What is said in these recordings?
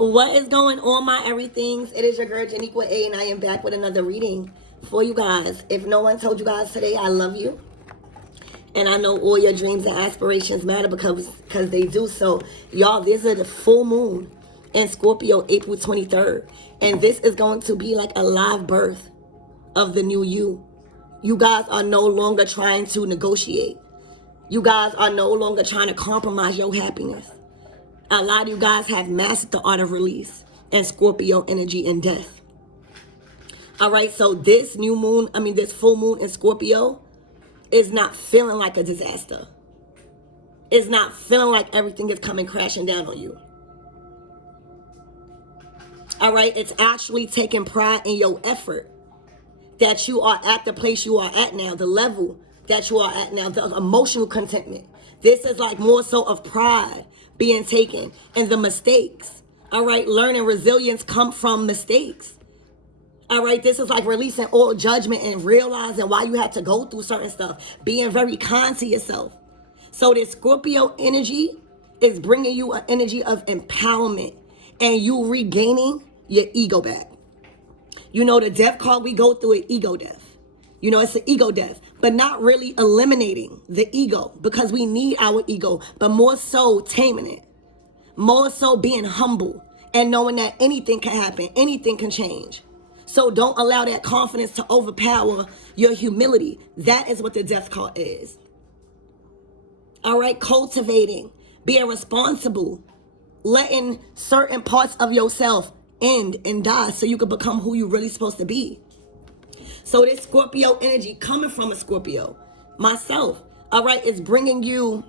What is going on, my everythings? It is your girl, Janiqua A, and I am back with another reading for you guys. If no one told you guys today, I love you. And I know all your dreams and aspirations matter because they do. So, y'all, this is the full moon in Scorpio, April 23rd. And this is going to be like a live birth of the new you. You guys are no longer trying to negotiate. You guys are no longer trying to compromise your happiness. A lot of you guys have mastered the art of release and Scorpio energy and death. All right, so this this full moon in Scorpio is not feeling like a disaster. It's not feeling like everything is coming crashing down on you. All right, it's actually taking pride in your effort that you are at the place you are at now, the level that you are at now, the emotional contentment. This is like more so of pride being taken and the mistakes. All right, learning resilience come from mistakes. All right, this is like releasing all judgment and realizing why you had to go through certain stuff, being very kind to yourself. So this Scorpio energy is bringing you an energy of empowerment and you regaining your ego back. You know, the death card, we go through an ego death. You know, it's an ego death, but not really eliminating the ego because we need our ego, but more so taming it, more so being humble and knowing that anything can happen, anything can change. So don't allow that confidence to overpower your humility. That is what the death card is. All right, cultivating, being responsible, letting certain parts of yourself end and die so you can become who you're really supposed to be. So this Scorpio energy coming from a Scorpio, myself, all right, is bringing you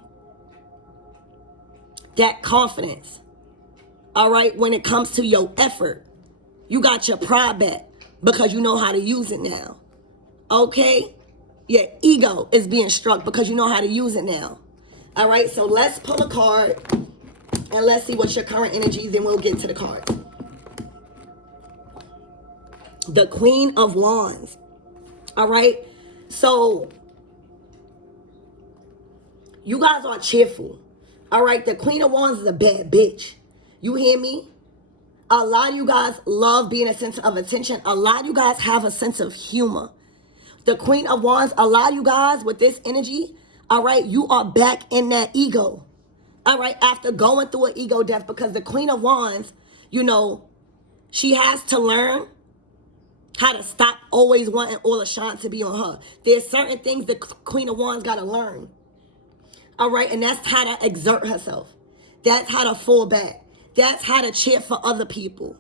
that confidence, all right, when it comes to your effort. You got your pride back because you know how to use it now, okay? Your ego is being struck because you know how to use it now, all right? So let's pull a card and let's see what's your current energy, then we'll get into the cards. The Queen of Wands. All right, so you guys are cheerful. All right, the Queen of Wands is a bad bitch. You hear me? A lot of you guys love being a center of attention. A lot of you guys have a sense of humor. The Queen of Wands, a lot of you guys with this energy, all right, you are back in that ego. All right, after going through an ego death, because the Queen of Wands, you know, she has to learn how to stop always wanting all the shine to be on her. There's certain things the Queen of Wands got to learn. All right, and that's how to exert herself. That's how to fall back. That's how to cheer for other people.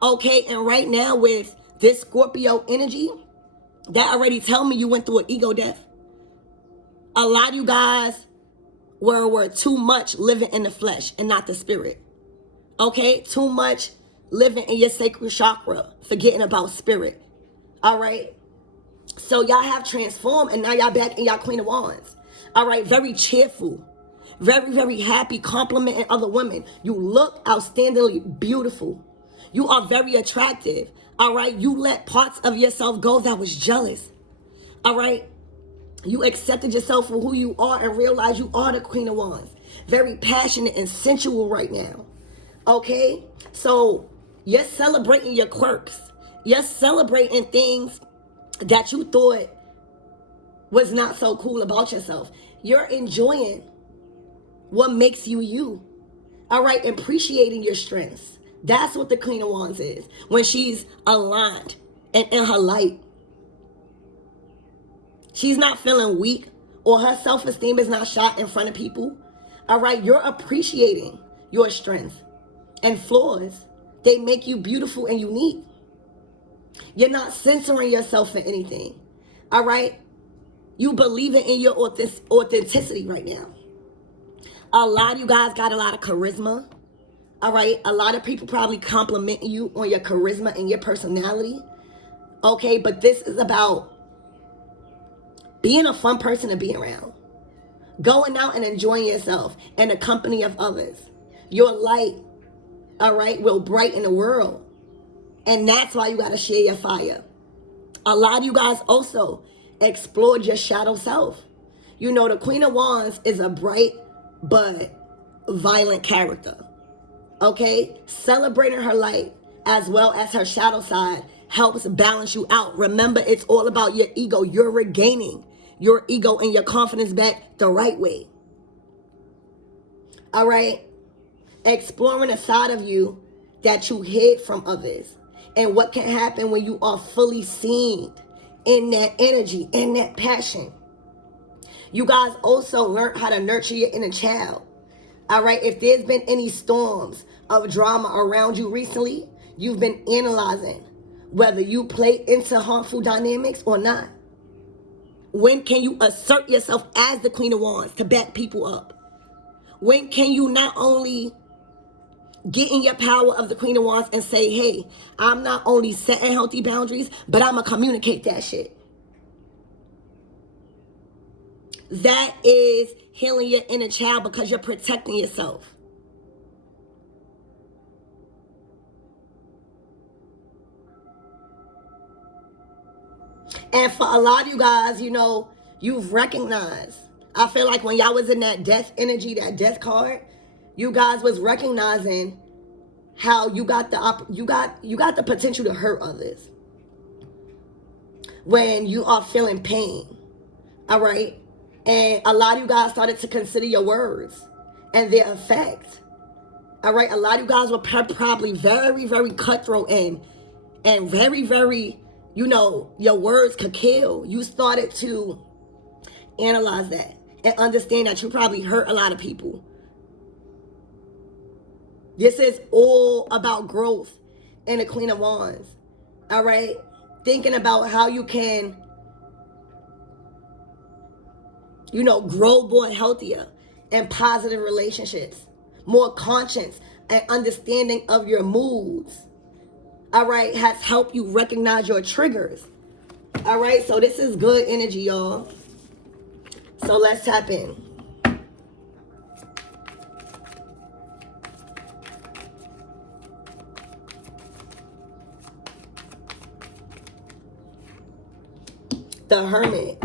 Okay, and right now with this Scorpio energy, that already tell me you went through an ego death. A lot of you guys were too much living in the flesh and not the spirit. Okay, too much living in your sacral chakra, forgetting about spirit. All right, so y'all have transformed and now y'all back in y'all Queen of Wands. All right, very cheerful, very, very happy, complimenting other women. You look outstandingly beautiful. You are very attractive. All right, you let parts of yourself go that was jealous. All right, you accepted yourself for who you are and realized you are the Queen of Wands. Very passionate and sensual right now. Okay, so you're celebrating your quirks. You're celebrating things that you thought was not so cool about yourself. You're enjoying what makes you you. All right, appreciating your strengths. That's what the Queen of Wands is. When she's aligned and in her light. She's not feeling weak or her self-esteem is not shot in front of people. All right, you're appreciating your strengths and flaws. They make you beautiful and unique. You're not censoring yourself for anything. All right? You believing in your authenticity right now. A lot of you guys got a lot of charisma. All right? A lot of people probably complimenting you on your charisma and your personality. Okay? But this is about being a fun person to be around. Going out and enjoying yourself in the company of others. Your light, all right, will brighten the world. And that's why you got to share your fire. A lot of you guys also explored your shadow self. You know, the Queen of Wands is a bright but violent character. Okay? Celebrating her light as well as her shadow side helps balance you out. Remember, it's all about your ego. You're regaining your ego and your confidence back the right way. All right? Exploring a side of you that you hid from others. And what can happen when you are fully seen in that energy, in that passion. You guys also learn how to nurture your inner child. All right? If there's been any storms of drama around you recently, you've been analyzing whether you play into harmful dynamics or not. When can you assert yourself as the Queen of Wands to back people up? When can you not only get in your power of the Queen of Wands and say, hey, I'm not only setting healthy boundaries, but I'm going to communicate that shit. That is healing your inner child because you're protecting yourself. And for a lot of you guys, you know, you've recognized. I feel like when y'all was in that death energy, that death card, you guys was recognizing how you got the potential to hurt others when you are feeling pain. All right? And a lot of you guys started to consider your words and their effect. All right? A lot of you guys were probably very, very cutthroat and very, very, you know, your words could kill. You started to analyze that and understand that you probably hurt a lot of people. This is all about growth in the Queen of Wands. All right? Thinking about how you can, you know, grow more healthier and positive relationships. More conscious and understanding of your moods. All right? Has helped you recognize your triggers. All right? So this is good energy, y'all. So let's tap in. The Hermit.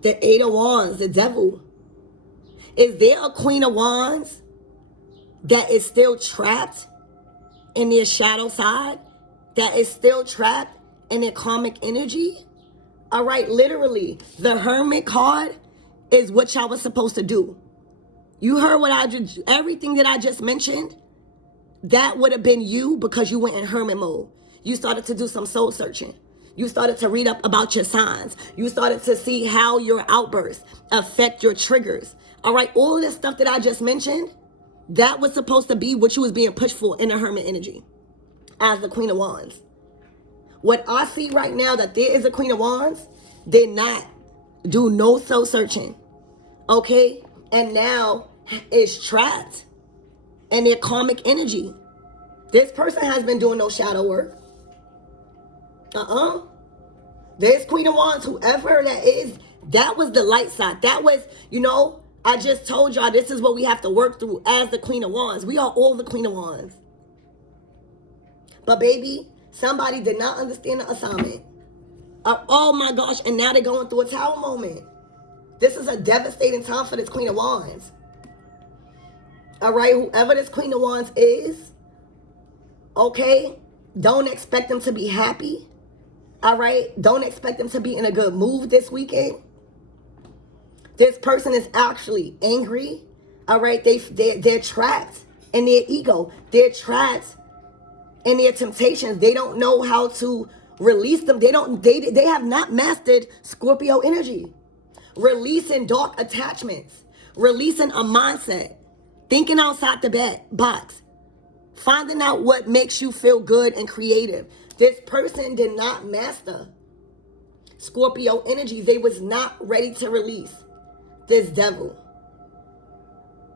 The Eight of Wands, the Devil. Is there a Queen of Wands that is still trapped in their shadow side? That is still trapped in their karmic energy? All right, literally, the Hermit card is what y'all was supposed to do. You heard what I just, everything that I just mentioned, that would have been you because you went in hermit mode. You started to do some soul searching. You started to read up about your signs. You started to see how your outbursts affect your triggers. All right, all of this stuff that I just mentioned, that was supposed to be what you was being pushed for in the hermit energy as the Queen of Wands. What I see right now that there is a Queen of Wands did not do no soul searching. Okay? And now is trapped in their karmic energy. This person has been doing no shadow work. This Queen of Wands, whoever that is, that was the light side. That was, you know, I just told y'all this is what we have to work through as the Queen of Wands. We are all the Queen of Wands. But baby, somebody did not understand the assignment. Oh my gosh, and now they're going through a tower moment. This is a devastating time for this Queen of Wands. All right, whoever this Queen of Wands is, okay, don't expect them to be happy. All right, don't expect them to be in a good mood this weekend. This person is actually angry. All right, they're trapped in their ego. They're trapped in their temptations. They don't know how to release them. They have not mastered Scorpio energy. Releasing dark attachments. Releasing a mindset. Thinking outside the box. Finding out what makes you feel good and creative. This person did not master Scorpio energy. They was not ready to release this devil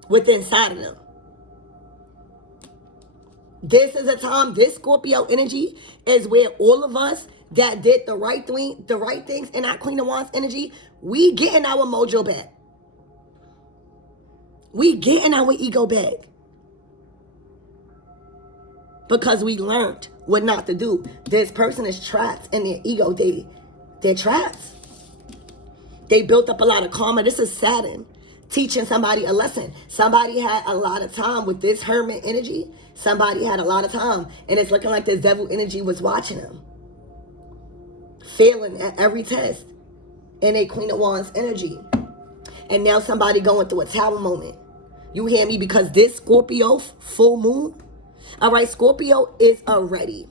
within inside of them. This is a time, this Scorpio energy is where all of us that did the right things in our Queen of Wands energy, we getting our mojo back. We getting our ego back. Because we learned what not to do. This person is trapped in their ego. They're trapped. They built up a lot of karma. This is Saturn teaching somebody a lesson. Somebody had a lot of time with this hermit energy. Somebody had a lot of time. And it's looking like this devil energy was watching them. Failing at every test. And a Queen of Wands energy. And now somebody going through a tower moment. You hear me? Because this Scorpio full moon. All right, Scorpio is already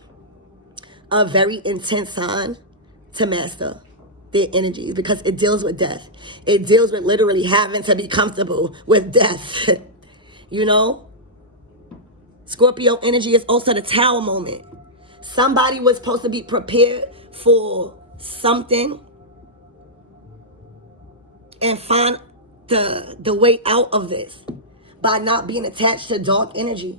a very intense sign to master their energies because it deals with death. It deals with literally having to be comfortable with death. You know? Scorpio energy is also the tower moment. Somebody was supposed to be prepared for something and find the way out of this by not being attached to dark energy.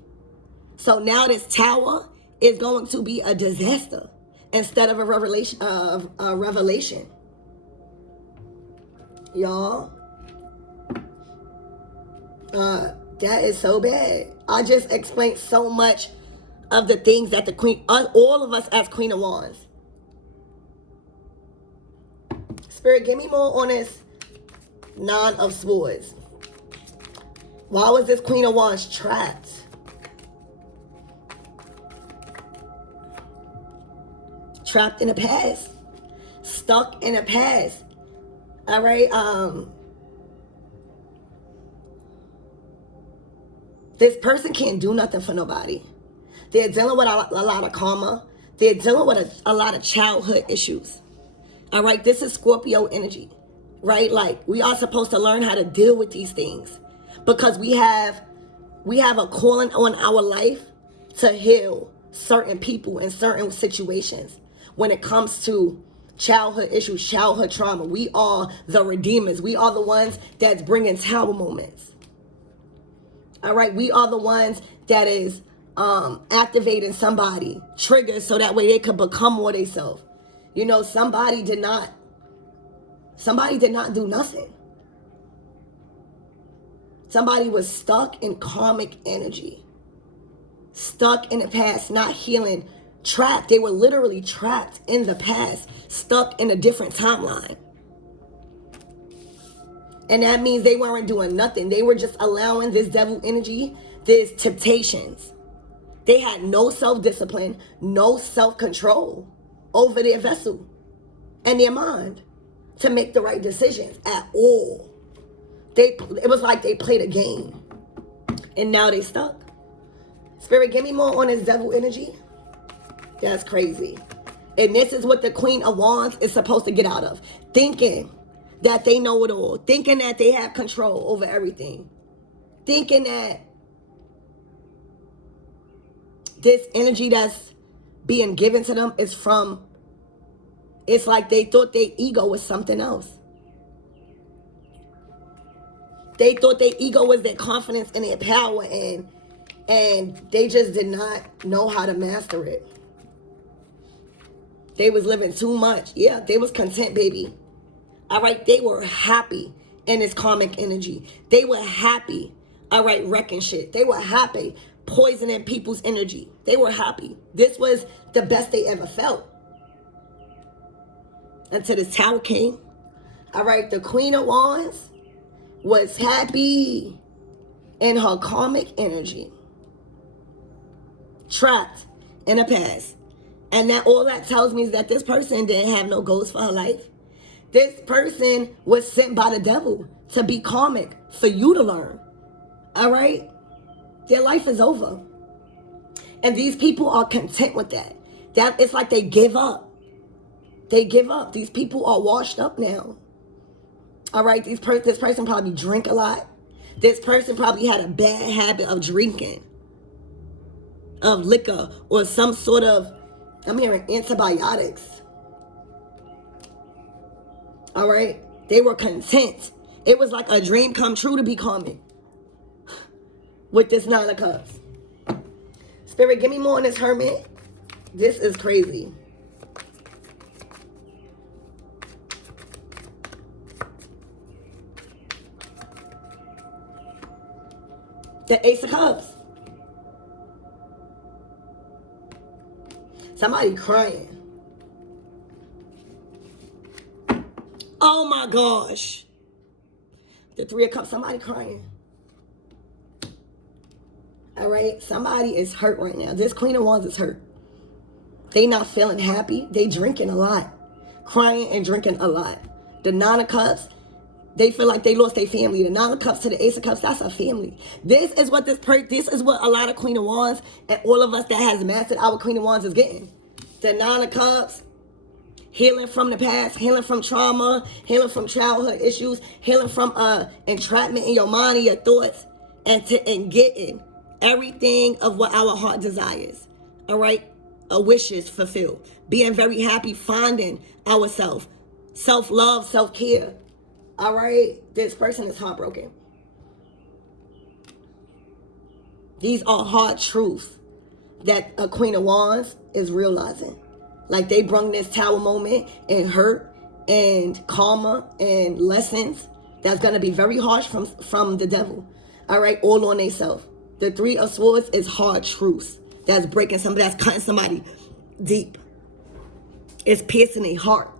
So now this tower is going to be a disaster instead of a revelation. Y'all, that is so bad. I just explained so much of the things that the queen, all of us as Queen of Wands. Spirit, give me more on this Nine of Swords. Why was this Queen of Wands trapped? Trapped in the past. Stuck in the past. All right. This person can't do nothing for nobody. They're dealing with a lot of karma. They're dealing with a lot of childhood issues. All right. This is Scorpio energy. Right? Like, we are supposed to learn how to deal with these things because we have a calling on our life to heal certain people in certain situations. When it comes to childhood issues, childhood trauma, we are the redeemers. We are the ones that's bringing tower moments. All right, we are the ones that is activating somebody, triggers, so that way they could become more themselves. You know, somebody did not do nothing. Somebody was stuck in karmic energy. Stuck in the past, not healing, trapped. They were literally trapped in the past, stuck in a different timeline. And that means they weren't doing nothing. They were just allowing this devil energy, these temptations. They had no self-discipline, no self-control over their vessel and their mind to make the right decisions at all. It was like they played a game. And now they stuck. Spirit, give me more on this devil energy. That's crazy. And this is what the Queen of Wands is supposed to get out of. Thinking that they know it all. Thinking that they have control over everything. Thinking that this energy that's being given to them is from, it's like they thought their ego was something else. They thought their ego was their confidence and their power, and they just did not know how to master it. They was living too much. Yeah, they was content, baby. All right, they were happy in this karmic energy. They were happy, all right, wrecking shit. They were happy poisoning people's energy. They were happy. This was the best they ever felt. Until this tower came. All right, the Queen of Wands was happy in her karmic energy. Trapped in the past. And that all that tells me is that this person didn't have no goals for her life. This person was sent by the devil to be karmic for you to learn. All right? Their life is over. And these people are content with that. That it's like they give up. They give up. These people are washed up now. All right? This person probably drink a lot. This person probably had a bad habit of drinking, of liquor, or some sort of, I'm hearing antibiotics. All right? They were content. It was like a dream come true to be karmic with this Nine of Cups. Spirit, give me more on this Hermit. This is crazy. The Ace of Cups. Somebody crying. Oh Oh my gosh. The Three of Cups, somebody crying. All right, somebody is hurt right now. This Queen of Wands is hurt. They not feeling happy. They drinking a lot. Crying and drinking a lot. The Nine of Cups, they feel like they lost their family. The Nine of Cups to the Ace of Cups, that's a family. This is what this is what a lot of Queen of Wands and all of us that has mastered our Queen of Wands is getting. The Nine of Cups, healing from the past, healing from trauma, healing from childhood issues, healing from entrapment in your mind and your thoughts, and getting everything of what our heart desires. All right? Wishes fulfilled. Being very happy, finding ourselves. Self-love, self-care. All right? This person is heartbroken. These are hard truths that a Queen of Wands is realizing. Like they brung this Tower moment and hurt and karma and lessons that's going to be very harsh from the devil. All right? All on themselves. The Three of Swords is hard truths. That's breaking somebody, that's cutting somebody deep. It's piercing their heart.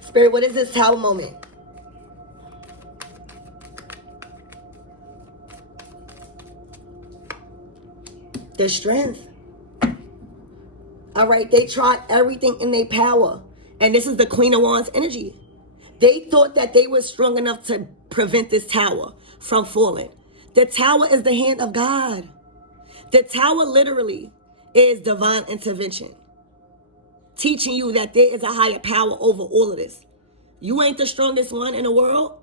Spirit, what is this Tower moment? The strength. All right, they tried everything in their power. And this is the Queen of Wands energy. They thought that they were strong enough to prevent this tower from falling. The tower is the hand of God. The tower literally is divine intervention, teaching you that there is a higher power over all of this. You ain't the strongest one in the world.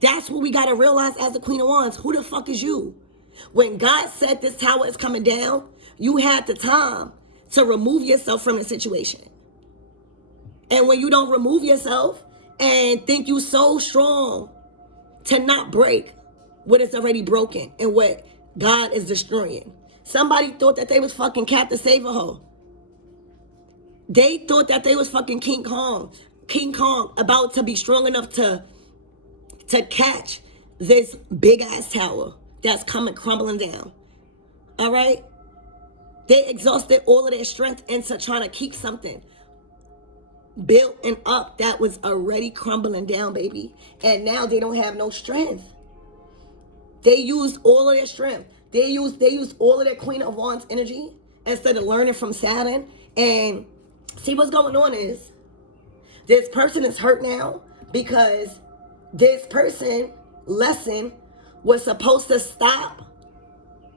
That's what we got to realize as the Queen of Wands. Who the fuck is you? When God said this tower is coming down, you had the time to remove yourself from the situation. And when you don't remove yourself and think you so strong to not break what is already broken and what God is destroying. Somebody thought that they was fucking Captain Save-A-Ho. They thought that they was fucking King Kong about to be strong enough to catch this big ass tower that's coming crumbling down. All right? They exhausted all of their strength into trying to keep something built and up that was already crumbling down, baby. And now they don't have no strength. They used all of their strength. They used all of their Queen of Wands energy instead of learning from Saturn. And see, what's going on is this person is hurt now because this person lesson was supposed to stop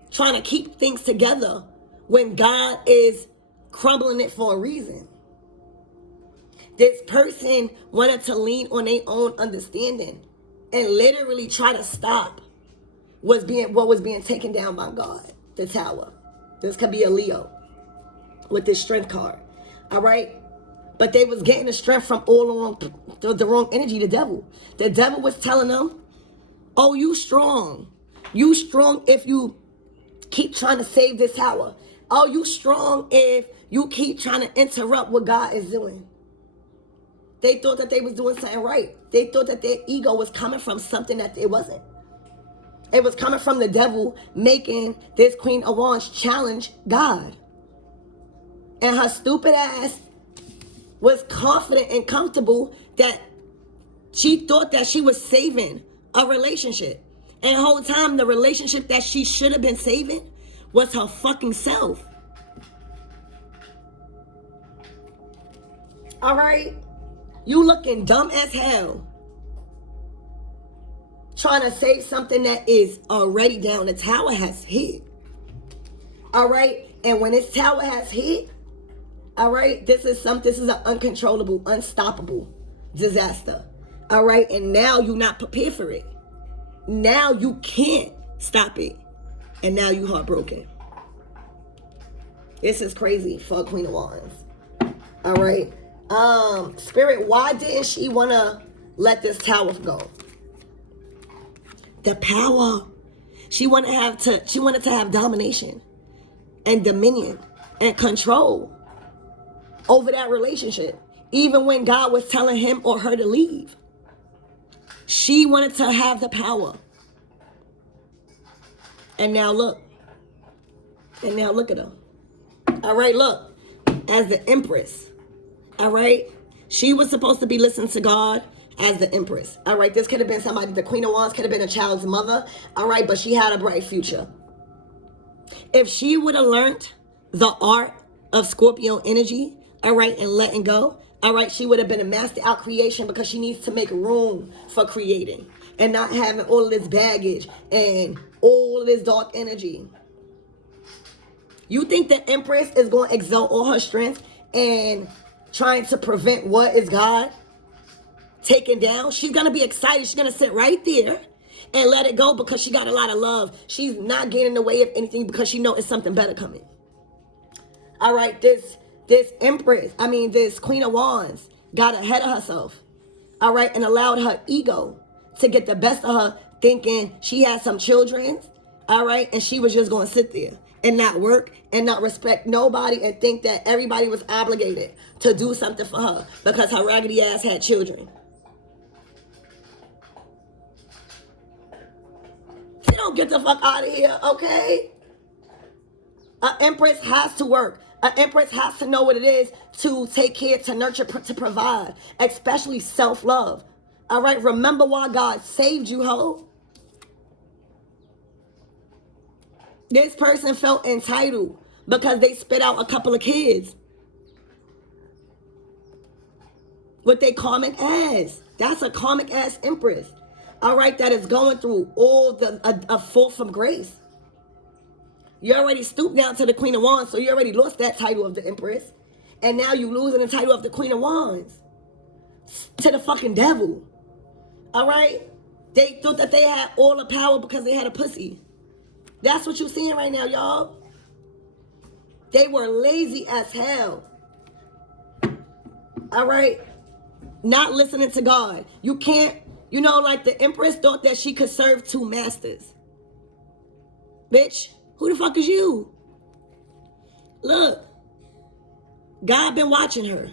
trying to keep things together when God is crumbling it for a reason. This person wanted to lean on their own understanding and literally try to stop what was being taken down by God, the tower. This could be a Leo with this strength card. All right? But they was getting the strength from all along the wrong energy, the devil. The devil was telling them, oh, you strong. You strong if you keep trying to save this tower. Oh, you strong if you keep trying to interrupt what God is doing. They thought that they was doing something right. They thought that their ego was coming from something that it wasn't. It was coming from the devil making this Queen of Wands challenge God. And her stupid ass was confident and comfortable that she thought that she was saving a relationship. And the whole time, the relationship that she should have been saving was her fucking self. All right? You looking dumb as hell. Trying to save something that is already down. The tower has hit. All right? And when this tower has hit, all right, this is an uncontrollable, unstoppable disaster. All right? And now you're not prepared for it. Now you can't stop it. And now you heartbroken. This is crazy for a Queen of Wands. All right? Spirit, why didn't she want to let this tower go? The power. She wanted to have domination and dominion and control over that relationship. Even when God was telling him or her to leave. She wanted to have the power. And now look. And now look at her. All right, look. as the empress. All right? She was supposed to be listening to God as the empress. All right? This could have been somebody, the Queen of Wands could have been a child's mother. All right? But she had a bright future. If she would have learned the art of Scorpio energy, all right, and letting go, all right, she would have been a master at creation, because she needs to make room for creating and not having all of this baggage and all of this dark energy. You think the empress is going to exalt all her strength and trying to prevent what is God taken down? She's going to be excited. She's going to sit right there and let it go, because she got a lot of love. She's not getting in the way of anything, because she knows it's something better coming. All right, this empress, this Queen of Wands got ahead of herself. All right, and allowed her ego to get the best of her, thinking she had some children. All right, and she was just going to sit there and not work and not respect nobody, and think that everybody was obligated to do something for her because her raggedy ass had children. You don't get the fuck out of here, okay? An empress has to work. An empress has to know what it is to take care, to nurture, to provide, especially self-love. All right, remember why God saved you, ho. This person felt entitled because they spit out a couple of kids. What they karmic ass. That's a karmic ass empress. All right, that is going through all a fall from grace. You already stooped down to the Queen of Wands, so you already lost that title of the empress. And now you losing the title of the Queen of Wands to the fucking devil. All right? They thought that they had all the power because they had a pussy. That's what you're seeing right now, y'all. They were lazy as hell. All right? Not listening to God. You can't, like the empress thought that she could serve two masters. Bitch, who the fuck is you? Look, God been watching her.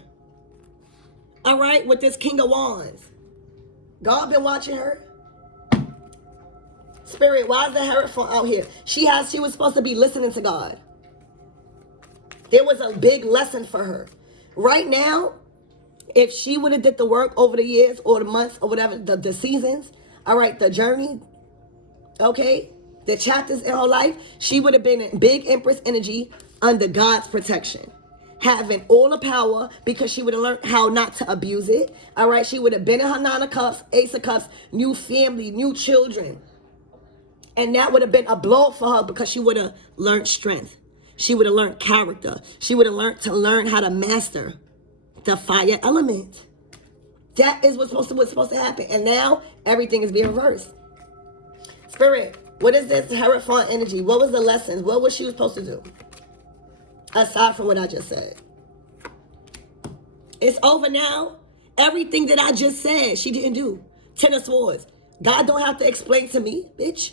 All right, with this King of Wands. God been watching her. Spirit, why is the Hierophant out here? She was supposed to be listening to God. There was a big lesson for her. Right now, if she would have did the work over the years or the months or whatever, the seasons, all right, the journey, okay, the chapters in her life, she would have been in big empress energy under God's protection, having all the power, because she would have learned how not to abuse it. All right, she would have been in her Nine of Cups, Ace of Cups, new family, new children. And that would have been a blow for her, because she would have learned strength. She would have learned character. She would have learned how to master the fire element. That is what's supposed to happen. And now everything is being reversed. Spirit, what is this Hierophant energy? What was the lessons? What was she supposed to do? Aside from what I just said. It's over now. Everything that I just said, she didn't do. Ten of Swords. God don't have to explain to me, bitch.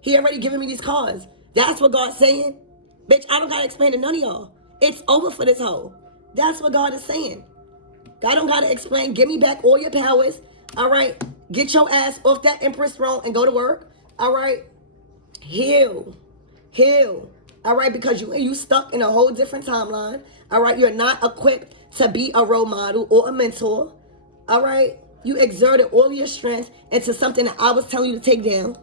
He already given me these cards. That's what God's saying. Bitch, I don't got to explain to none of y'all. It's over for this hoe. That's what God is saying. God don't got to explain. Give me back all your powers. All right. Get your ass off that empress throne and go to work. All right. Heal. All right. Because you stuck in a whole different timeline. All right. You're not equipped to be a role model or a mentor. All right. You exerted all your strength into something that I was telling you to take down.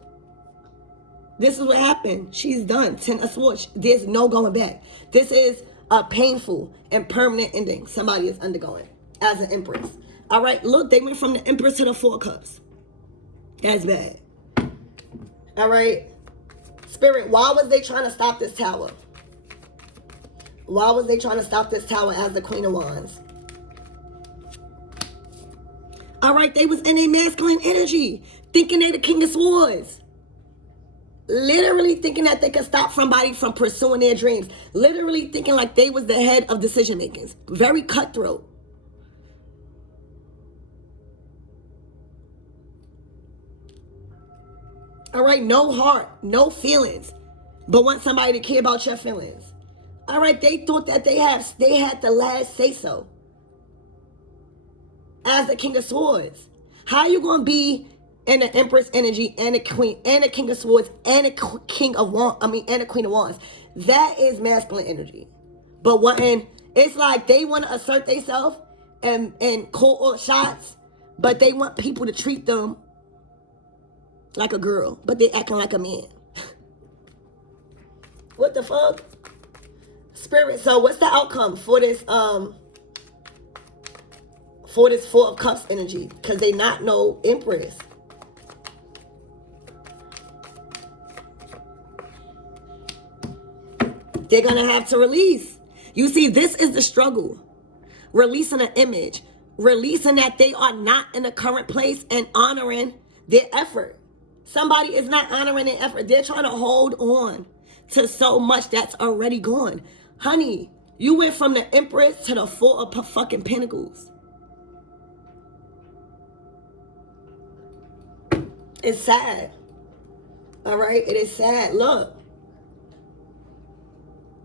This is what happened. She's done. Ten of Swords. There's no going back. This is a painful and permanent ending somebody is undergoing as an empress. All right. Look, they went from the empress to the Four Cups. That's bad. All right. Spirit, why was they trying to stop this tower? Why was they trying to stop this tower as the Queen of Wands? All right. They was in a masculine energy, thinking they the King of Swords. Literally thinking that they could stop somebody from pursuing their dreams. Literally thinking like they was the head of decision makers. Very cutthroat. All right, no heart, no feelings, but want somebody to care about your feelings. All right, they thought that they had the last say so. As the King of Swords, how you gonna be and the Empress energy and the Queen and the King of Swords and the King of Wands, and the Queen of Wands? That is masculine energy. But wanting It's like they want to assert themselves and call all shots, but they want people to treat them like a girl, but they acting like a man. What the fuck? Spirit, so what's the outcome for this Four of Cups energy? Because they not no Empress. They're gonna have to release. You see, this is the struggle. Releasing an image, releasing that they are not in the current place and honoring their effort. Somebody is not honoring their effort. They're trying to hold on to so much that's already gone. Honey, you went from the Empress to the Four of fucking Pentacles. It's sad. All right, it is sad. Look.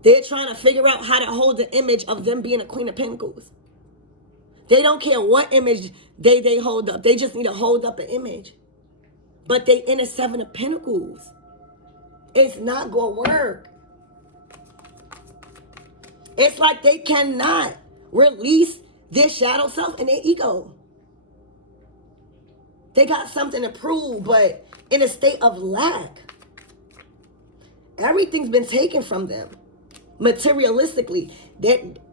They're trying to figure out how to hold the image of them being a Queen of Pentacles. They don't care what image they hold up. They just need to hold up an image. But they in a Seven of Pentacles. It's not going to work. It's like they cannot release their shadow self and their ego. They got something to prove, but in a state of lack. Everything's been taken from them. Materialistically.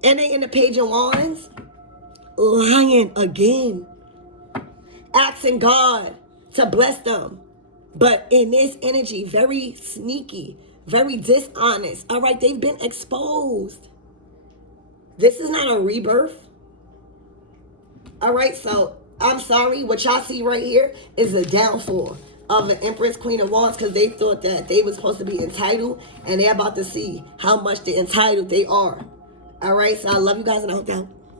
And they in the Page of Wands. Lying again. Asking God to bless them. But in this energy, very sneaky, very dishonest. All right, they've been exposed. This is not a rebirth. All right, so I'm sorry. What y'all see right here is a downfall of an Empress, Queen of Wands, because they thought that they were supposed to be entitled, and they're about to see how much the entitled they are. All right, so I love you guys, and I hope that